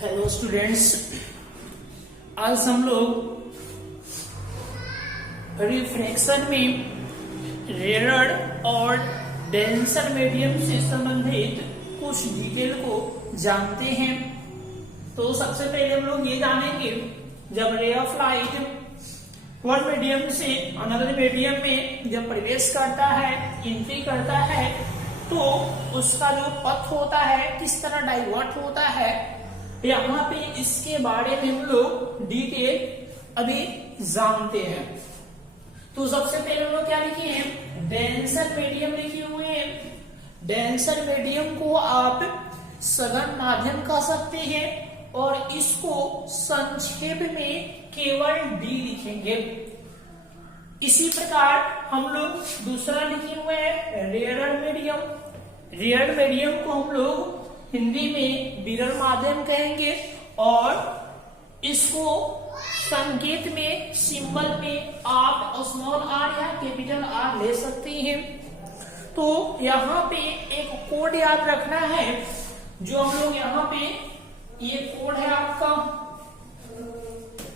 Hello students, आज हम लोग रिफ्रैक्शन में रेयर और डेंसर मीडियम से संबंधित कुछ डिटेल को जानते हैं। तो सबसे पहले हम लोग ये जानेंगे, जब ray of light one medium से अनदर मीडियम में जब प्रवेश करता है, एंट्री करता है, तो उसका जो पथ होता है किस तरह डाइवर्ट होता है, यहाँ पे इसके बारे में हम लोग डिटेल अभी जानते हैं। तो सबसे पहले हम लोग क्या लिखे हैं, डेंसर मीडियम लिखे हुए हैं। डेंसर मीडियम को आप सघन माध्यम कह सकते हैं और इसको संक्षेप में केवल डी लिखेंगे। इसी प्रकार हम लोग दूसरा लिखे हुए हैं रेयर मीडियम। रेयर मीडियम को हम लोग हिंदी में विरल माध्यम कहेंगे और इसको संकेत में, सिंबल में आप स्मॉल आर या कैपिटल आर ले सकते हैं। तो यहाँ पे एक कोड याद रखना है, जो हम लोग यहाँ पे ये कोड है आपका,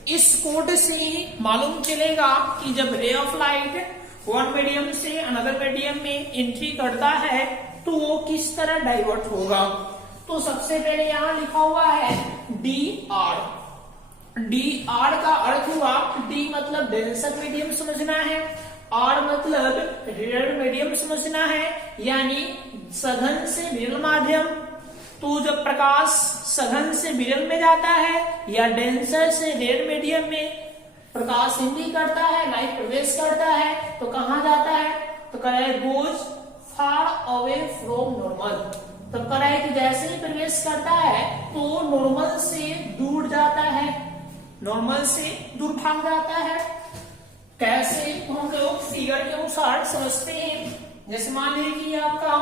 इस कोड से ही मालूम चलेगा कि जब ray of light one medium से अनदर मीडियम में एंट्री करता है तो वो किस तरह डाइवर्ट होगा। तो सबसे पहले यहाँ लिखा हुआ है डी आर। डी आर का अर्थ हुआ, डी मतलब डेंसर मीडियम समझना है, आर मतलब रेयर मीडियम समझना है, यानी सघन से विरल माध्यम। तो जब प्रकाश सघन से विरल में जाता है या डेंसर से रेयर मीडियम में प्रकाश एंट्री करता है, लाइट प्रवेश करता है, तो कहाँ जाता है, तो कह रहे goes far away from normal. तब कह रहा है कि जैसे ही प्रवेश करता है तो नॉर्मल से दूर जाता है, नॉर्मल से दूर भाग जाता है। कैसे, तो हम लोग फिगर के अनुसार समझते हैं। जैसे मान लीजिए कि आपका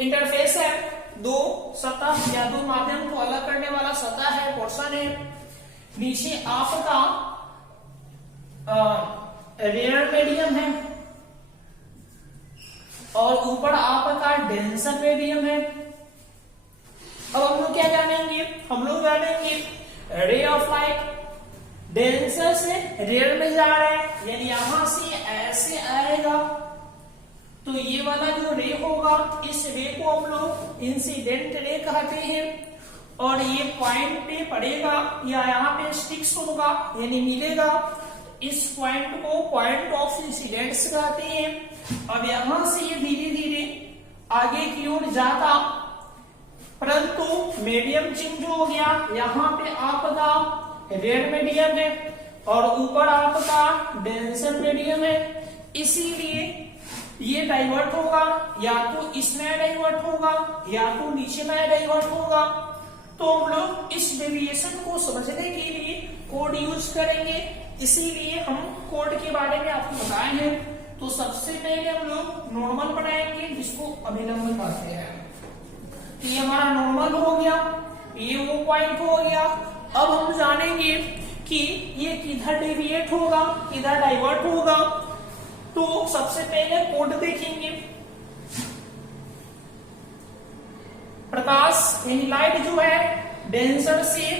इंटरफेस है, दो सतह या दो माध्यम को अलग करने वाला सतह है, पोर्शन है। नीचे आपका रेयर मीडियम है और ऊपर आपका डेंसर मीडियम है। अब हम लोग क्या जानेंगे, हम लोग जानेंगे रे ऑफ लाइट डेंसर से रेयर में जा रहा है, यानी यहां से ऐसे आएगा, तो ये वाला जो रे होगा, इस रे को हम लोग इंसिडेंट रे कहते हैं और ये पॉइंट पे पड़ेगा या यहाँ पे स्टिक्स होगा यानी मिलेगा। इस पॉइंट को पॉइंट ऑफ इंसिडेंट्स कहते हैं। अब यहां से ये धीरे धीरे आगे की ओर जाता, परंतु मीडियम चेंज हो गया। यहाँ पे आपका रेयर मीडियम है और ऊपर आपका डेंसर मीडियम है, इसीलिए ये डाइवर्ट होगा, या तो इसमें डाइवर्ट होगा या तो नीचे में डाइवर्ट होगा। तो हम लोग इस डेविएशन को समझने के लिए कोड यूज करेंगे, इसीलिए हम कोड के बारे में आपको बताए हैं। तो सबसे पहले हम लोग नॉर्मल बनाएंगे, जिसको अभिलंब कहते हैं। तो ये हमारा नॉर्मल हो गया, ये वो पॉइंट हो गया। अब हम जानेंगे कि ये किधर डेविएट होगा, किधर डाइवर्ट होगा। तो सबसे पहले कोड देखेंगे। प्रकाश यानी लाइट जो है डेंसर से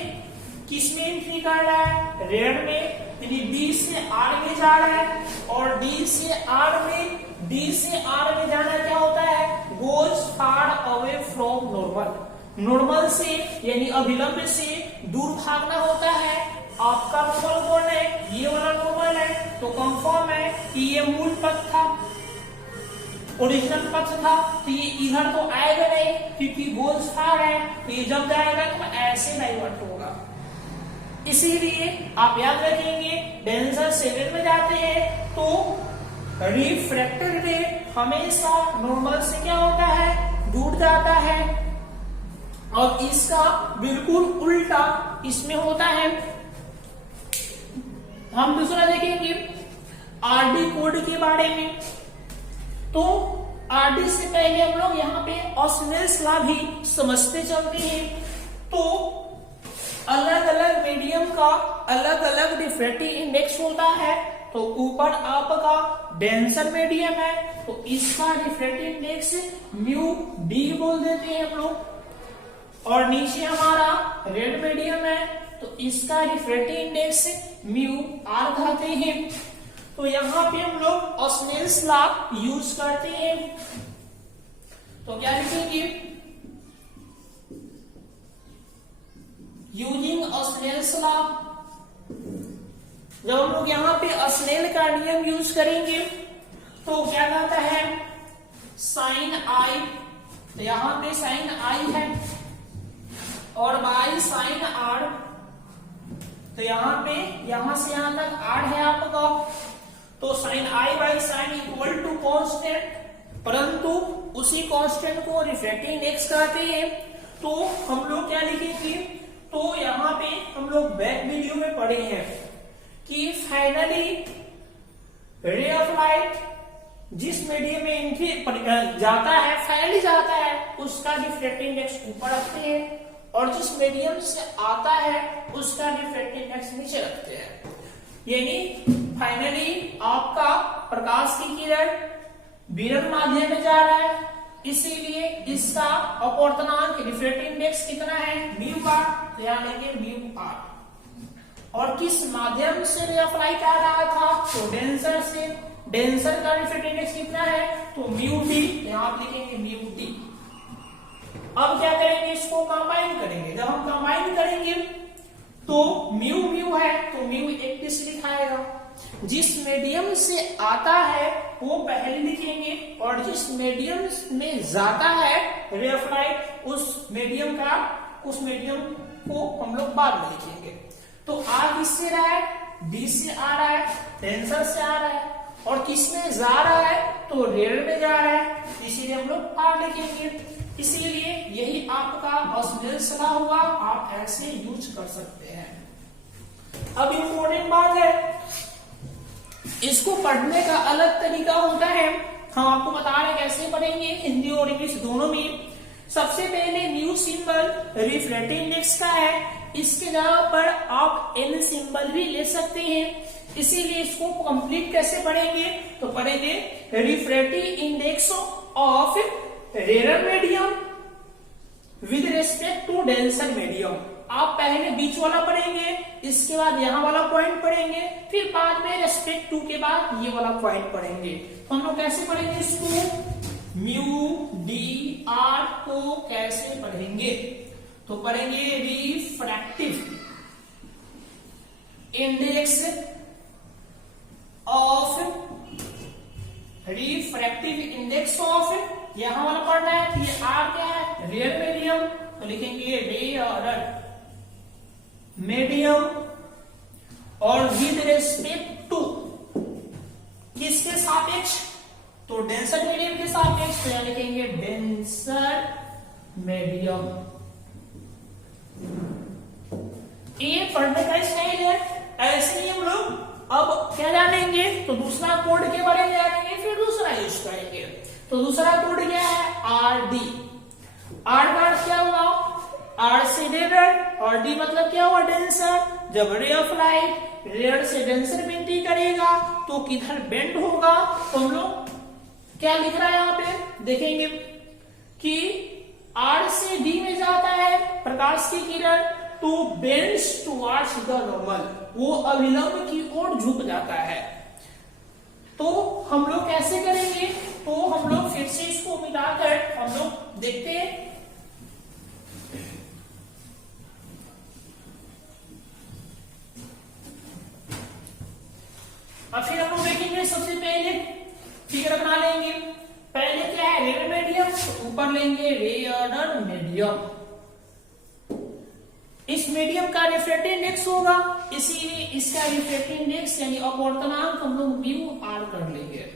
किस में एंट्री कर रहा है, रेयर में, यानी डी से आर में जा रहा है और डी से आर में जाना क्या होता है, goes far away from normal. Normal से यानी अभिलंब से दूर भागना होता है। आपका नॉर्मल कौन है, ये वाला नॉर्मल है, तो कंफर्म है कि ये मूल पथ था, ओरिजिनल पथ था, तो ये इधर तो आएगा नहीं क्योंकि गोज फार है, तो ये जब जाएगा तो ऐसे डाइवर्ट होगा। इसीलिए आप याद रखेंगे, डेंसर से रेयर में जाते हैं तो रिफ्रैक्टेड रे हमेशा नॉर्मल से क्या होता है, दूर जाता है, और इसका बिल्कुल उल्टा इसमें होता है। हम दूसरा देखेंगे आरडी कोड के बारे में। तो आरडी से पहले हम लोग यहाँ पे ऑस्नेल्स लॉ भी समझते चलते हैं। तो अलग अलग मीडियम का अलग अलग रिफ्रैक्टिव इंडेक्स होता है। तो ऊपर आपका डेंसर मीडियम है तो इसका रिफ्रैक्टिव इंडेक्स म्यू डी बोल देते हैं हम लोग, और नीचे हमारा रेड मीडियम है तो इसका रिफ्रैक्टिव इंडेक्स म्यू आर कहते हैं। तो यहाँ पे हम लोग स्नेल्स लॉ यूज करते हैं। तो क्या लिखेंगे, यूजिंग स्नेल्स लॉ। जब हम लोग यहाँ पे स्नेल का नियम यूज करेंगे तो क्या कहता है, साइन आई, तो यहाँ पे साइन आई है और बाई साइन आर, तो यहाँ पे यहां से यहां तक आर है आपका। तो sine I by sine equal to constant, परंतु उसी कांस्टेंट को रिफ्रैक्टिव इंडेक्स कहते हैं। तो हम लोग क्या लिखेंगे, तो यहाँ पे हम लोग बैक वीडियो में पढ़े हैं कि फाइनली रे ऑफ लाइट जिस मीडियम में एंट्री जाता है, फाइनली जाता है, उसका रिफ्रैक्टिव इंडेक्स ऊपर रखते हैं और जिस मीडियम से आता है उसका रिफ्रैक्टिव इंडेक्स नीचे रखते हैं। यानी फाइनली आपका प्रकाश की किरण विकिरण माध्यम में जा रहा है, इसीलिए इसका अपवर्तनांक रिफ्रैक्टिव इंडेक्स कितना है, म्यू आर, तो यहां लेंगे म्यू आर। और किस माध्यम से रे ऑफ लाइट आ रहा था, तो डेंसर से, डेंसर का रिफ्रैक्टिव इंडेक्स कितना है, तो म्यू डी, यहां आप लिखेंगे म्यू डी। अब क्या करेंगे, इसको कंबाइन करेंगे। जब हम कंबाइन करेंगे तो म्यू म्यू है तो म्यू 31 लिखाएगा। जिस मीडियम से आता है वो पहले लिखेंगे और जिस मीडियम में जाता है रे ऑफ लाइट, उस मीडियम को हम लोग बाद में लिखेंगे। तो आ किससे रहा है, डी से आ रहा है, डेंसर से आ रहा है, और किस में जा रहा है, तो रेयर में जा रहा है, इसीलिए हम लोग आर लिखेंगे। इसीलिए यही आपका स्नेल्स लॉ हुआ, आप ऐसे यूज कर सकते हैं। अब इम्पोर्टेंट बात है, इसको पढ़ने का अलग तरीका होता है, हम आपको बता रहे हैं कैसे पढ़ेंगे, हिंदी और इंग्लिश दोनों में। सबसे पहले न्यू सिंबल रिफ्रैक्टिव इंडेक्स का है, इसके जगह पर आप एन सिंबल भी ले सकते हैं। इसीलिए इसको कंप्लीट कैसे पढ़ेंगे, तो पढ़ेंगे refractive index of rare medium with respect to denser medium. आप पहले बीच वाला पढ़ेंगे, इसके बाद यहाँ वाला पॉइंट पढ़ेंगे, फिर बाद में रेस्पेक्ट टू के बाद ये वाला पॉइंट पढ़ेंगे। तो हम लोग कैसे पढ़ेंगे इसको, म्यू डी आर को कैसे पढ़ेंगे, तो पढ़ेंगे refractive index of, refractive index of, यहां वाला पढ़ना है कि ये आर क्या है, रेयर मीडियम, तो लिखेंगे रेयर मीडियम, और विद रिस्पेक्ट टू किसके सापेक्ष, तो डेंसर मीडियम के सापेक्ष, तो यहां लिखेंगे डेंसर मीडियम। ये पढ़ने का स्टाइल है। ऐसे ही हम लोग अब क्या जानेंगे, तो दूसरा कोड के बारे में जानेंगे, फिर दूसरा यूज करेंगे। तो दूसरा कोड क्या है, आर डी। आर का अर्थ क्या हुआ, आर से रेयर, और डी मतलब क्या हुआ, डेंसर। जब रे ऑफ लाइट रेयर से डेंसर में एंट्री करेगा तो किधर बेंड होगा, तो हम लोग क्या लिख रहा है यहाँ पे देखेंगे कि आर से डी में जाता है प्रकाश की किरण, तो बेंड्स टुवर्ड्स द नॉर्मल, वो अभिलंब की ओर झुक जाता है। तो हम लोग कैसे करेंगे, तो हम लोग फिर से इसको मिटाकर हम लोग देखते हैं। अब फिर हम लोग देखेंगे, सबसे पहले फिगर बना लेंगे। पहले क्या है, रेयर मीडियम, तो ऊपर लेंगे रेयर मीडियम। इस मीडियम का रिफ्रैक्टिव इंडेक्स होगा, इसीलिए इसका रिफ्रैक्टिव इंडेक्स यानी अपवर्तनांक हम लोग म्यू आर कर लेंगे।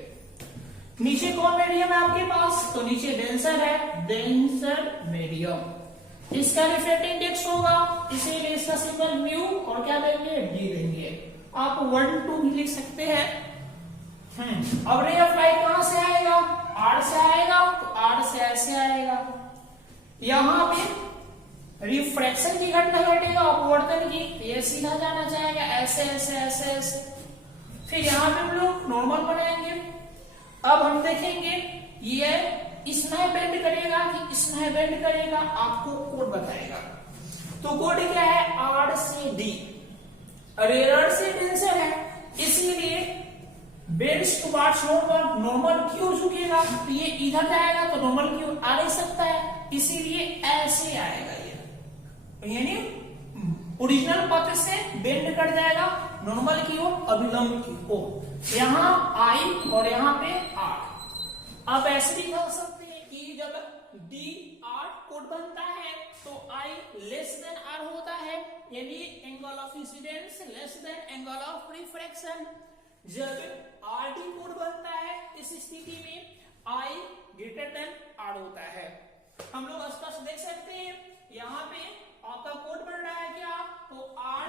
नीचे कौन मीडियम है आपके पास, तो नीचे डेंसर है, डेंसर मीडियम। इसका रिफ्रैक्टिव इंडेक्स होगा, इसीलिए इसका सिंबल म्यू, और क्या देंगे, डी देंगे। आप 1 2 भी लिख सकते हैं। अब रे ऑफ लाइट कहां से आएगा, आर से आएगा, तो आर से ऐसे आएगा। यहां पे रिफ्रैक्शन की घटना घटेगा, अपवर्तन की, ये सीधा जाना चाहेगा ऐसे ऐसे ऐसे ऐसे। फिर यहाँ पे हम लोग नॉर्मल बनाएंगे। अब हम देखेंगे ये इसमें बेंड करेगा कि इसमें बेंड करेगा, आपको कोड बताएगा। तो कोड क्या है, आर से डी, रेयर से डेंसर है, इसीलिए बेंड्स टुवर्ड्स नॉर्मल, नॉर्मल क्यों झुकेगा, तो ये इधर जाएगा तो नॉर्मल क्यों आ नहीं सकता है, इसीलिए ऐसे आएगा ये, यानी ओरिजिनल पथ से बेंड कर जाएगा नॉर्मल की ओर, अभिलंब की ओर, यहाँ आई और यहाँ पे आर। अब ऐसे भी कह सकते हैं कि जब डी आर कोड बनता है तो आई लेस देन आर होता है, यानी angle of incidence less than angle of refraction. जब आर डी कोड बनता है इस स्थिति में आई ग्रेटर देन आर होता है। हम लोग स्पष्ट देख सकते हैं, यहाँ पे आपका कोड बढ़ रहा है क्या, तो आर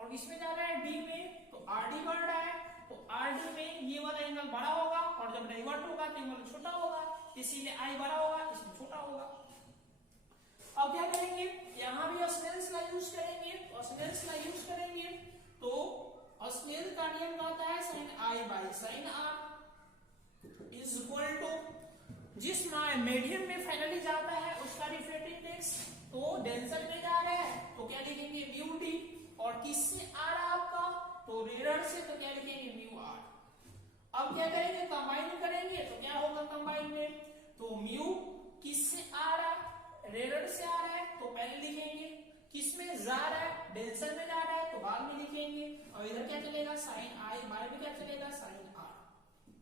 और इसमें जा रहा है डी में, तो आर डी बढ़ रहा है, तो आर डी में ये वाला एंगल बड़ा होगा और जब डाइवर्ट होगा तो एंगल छोटा होगा, इसीलिए आई बड़ा होगा, इसमें छोटा होगा। अब क्या करेंगे, यहाँ भी स्नेल्स का यूज करेंगे, तो स्नेल्स का यूज करेंगे तो स्नेल का नियम कहता है sine I by sine R is equal to, जिस मीडियम में फाइनली जाता है उसका रिफ्रैक्टिव इंडेक्स, तो डेंसर में जा रहा है तो क्या लिखेंगे म्यू डी, और किससे आ रहा है आपका, तो रेयर से, तो क्या लिखेंगे म्यू आर। अब क्या करेंगे, कंबाइन करेंगे तो क्या होगा कंबाइन में, तो म्यू किससे आ रहा है, रेयर से आ रहा है तो पहले लिखेंगे, किसमें जा रहा है, डेंसर में जा रहा है तो बाद में लिखेंगे, और इधर क्या चलेगा साइन आई, बाहर में क्या चलेगा साइन आर।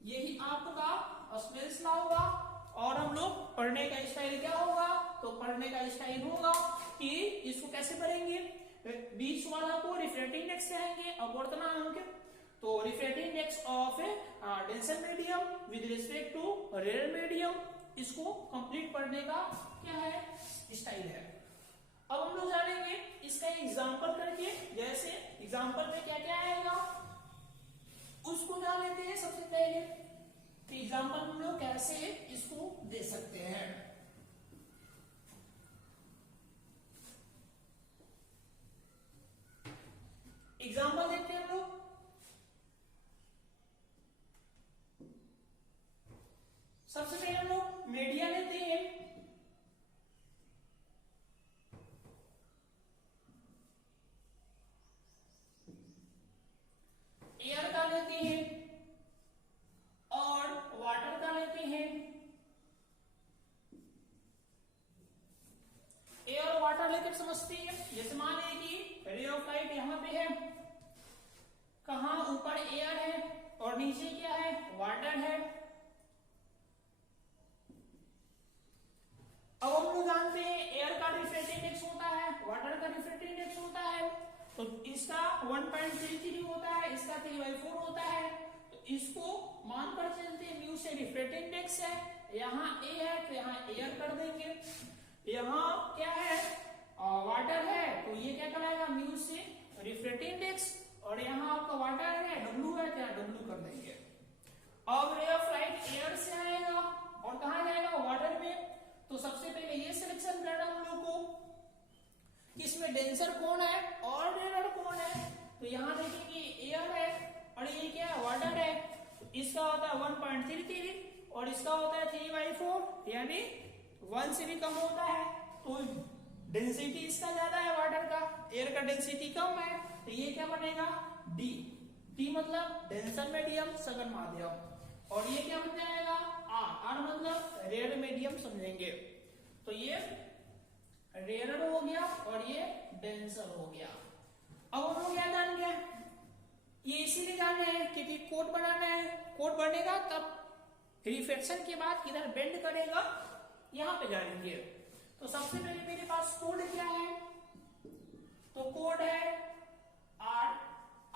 यही आपका स्नेल्स लॉ होगा। और हम लोग पढ़ने का स्टाइल क्या होगा, तो पढ़ने का स्टाइल होगा कि इसको कैसे पढ़ेंगे, बीच वाला को रिफ्रैक्टिव इंडेक्स कहेंगे, अपवर्तनांक, तो refractive index of denser medium with respect to rare medium, इसको कंप्लीट पढ़ने का क्या है स्टाइल है। अब हम लोग जानेंगे इसका एग्जांपल करके, जैसे एग्जांपल में क्या क्या आएगा उसको जान लेते हैं सबसे पहले, कि एग्जांपल हम लोग कैसे इसको दे सकते हैं। एग्जांपल देखते हैं हम लोग। सबसे पहले हम लोग मीडिया लेते हैं, एयर का लेते हैं और वाटर का लेते हैं। एयर और वाटर लेकर समझते हैं, जैसे मान लें कि रे ऑफ लाइट यहां पे है, कहां ऊपर एयर है और नीचे क्या है वाटर है। अब हम लोग जानते हैं एयर का रिफ्रैक्टिव इंडेक्स होता है, वाटर का रिफ्रैक्टिव इंडेक्स होता है, तो इसका 1.33 होता है, इसका 3/4 होता है, तो इसको मानकर चलते हैं म्यू से रिफ्रैक्टिव इंडेक्स है, यहाँ ए है तो यहाँ एयर कर देंगे, यहाँ क्या है वाटर है तो ये क्या कराएगा म्यू से रिफ्रैक्टिव इंडेक्स, और यहाँ आपका वाटर है डब्ल्यू है तो यहाँ डब्ल्यू कर देंगे। अब रे ऑफ लाइट एयर से आएगा और कहाँ जाएगा वाटर में, तो सबसे पहले ये सिलेक्शन करना हम लोग को कि इसमें डेंसर कौन है और रेयर कौन है, तो यहाँ देखेंगे एयर है और ये क्या है वाटर है, तो इसका होता है 1.33 और इसका होता है 3/4, यानी 1 से भी कम होता है, तो डेंसिटी इसका ज्यादा है वाटर का, एयर का डेंसिटी कम है, तो ये क्या बनेगा डी, डी मतलब डेंसर मीडियम सघन माध्यम, और ये क्या बन जाएगा आर, आर मतलब रेयर मीडियम समझेंगे, तो ये रेयर हो गया और ये डेंसर हो गया। अब हम लोग क्या जान गए, ये इसीलिए जाने हैं क्योंकि कोड बनाना है, कोड बनेगा तब रिफ्लेक्शन के बाद किधर बेंड करेगा यहां पे जानेंगे। तो सबसे पहले मेरे पास कोड क्या है, तो कोड है आर,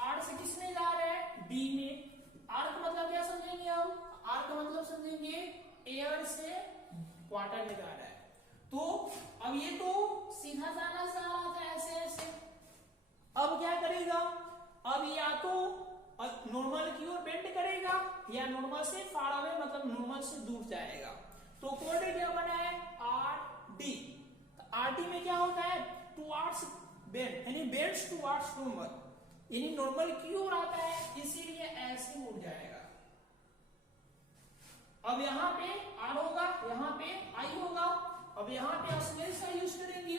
आर से किसमें जा रहा है डी में, आर का मतलब क्या समझेंगे हम, आर का मतलब समझेंगे एयर से वाटर में जा रहा है, तो अब ये तो सीधा जाना सा रहा था ऐसे ऐसे, अब क्या करेगा, अब या तो नॉर्मल की ओर बेंड करेगा या नॉर्मल से फार अवे मतलब नॉर्मल से दूर जाएगा, तो कोड क्या बना है आर डी, आर डी में क्या होता है टुवर्ड्स बेंड, यानी बेंड्स टुवर्ड्स नॉर्मल, यानी नॉर्मल की ओर आता है, इसीलिए ऐसे मुड़ जाएगा। अब यहाँ पे आर होगा, यहाँ पे आई होगा, अब यहाँ पे स्नेल्स का यूज करेंगे,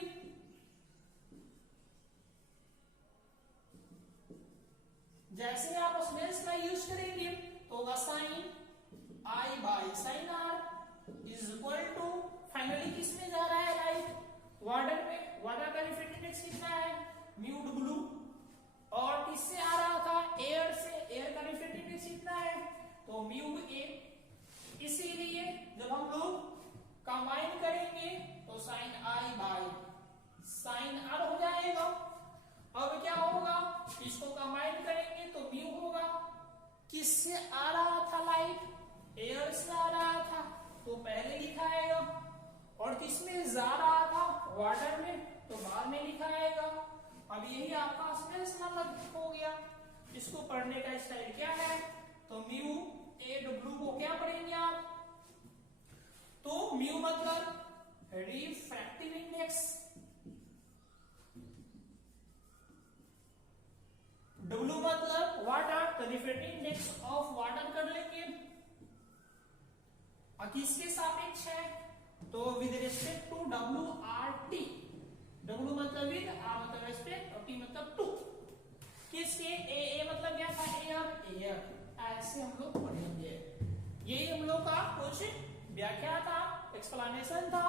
वाटर में वाटर का रिफ्रैक्टिव इंडेक्स कितना है म्यू डब्ल्यू, और किससे आ रहा था एयर से, एयर का रिफ्रैक्टिव इंडेक्स कितना है तो म्यू ए। इसीलिए जब हम लोग कंबाइन करेंगे तो sine I by sine R हो जाएगा। अब क्या होगा, इसको कंबाइन करेंगे तो म्यू होगा, किससे आ रहा था लाइट एयर से आ रहा था तो पहले लिखाएगा, और किसमें जा रहा था वाटर में तो बाद में लिखाएगा। अब यही आपका स्पेस मतलब हो गया। इसको पढ़ने का स्टाइल क्या है तो म्यू ए डब्ल्यू को क्या पढ़ेंगे आप, तो म्यू मतलब रिफ्रैक्टिव इंडेक्स, डब्ल्यू मतलब वाटर, तो रिफ्रैक्टिव इंडेक्स ऑफ वाटर कर लेंगे। और किसके सापेक्ष है तो with respect to W R T, W मतलब विद, आर मतलब रिस्पेक्ट और टी मतलब टू, किसके ए मतलब क्या था एयर, एयर। ऐसे हम लोग पढ़ेंगे। यही हम लोग का कुछ व्याख्या था, एक्सप्लेनेशन था।